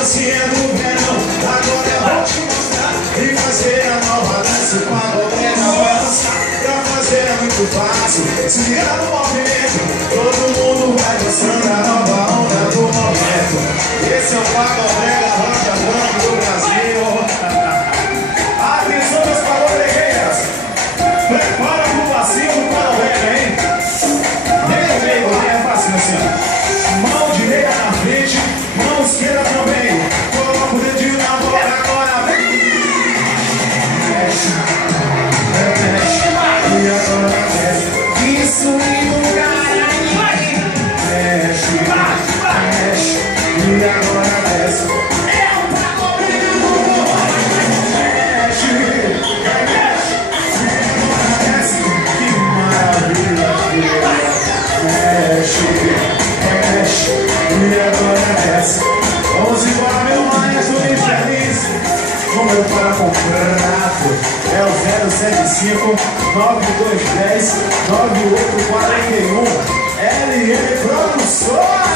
dancinha do verão. Agora eu vou te mostrar e fazer a nova dança com a boneca balançar. Pra fazer é muito fácil, se ligar no movimento. Todo mundo vai dançando a nova onda do momento. Esse é o Pagobrega Rock Band do Brasil. Atenção, meus pagobregueiras, prepara pro passinho do Pagobrega, hein? Meio, é fácil assim, ó. Mão direita na frente, mão esquerda também. Coloca o dedinho na boca, agora vem. Mexe, mexe, e agora desce. Isso e o caralho. Mexe, mexe, e agora desce. É o Pagobrega do mexe, mexe, e agora desce. Que maravilha, mexe, mexe, e agora desce. Vamos embora, meu maestro infeliz. O meu para-contrato é o 075 9210 9841 LM Produções.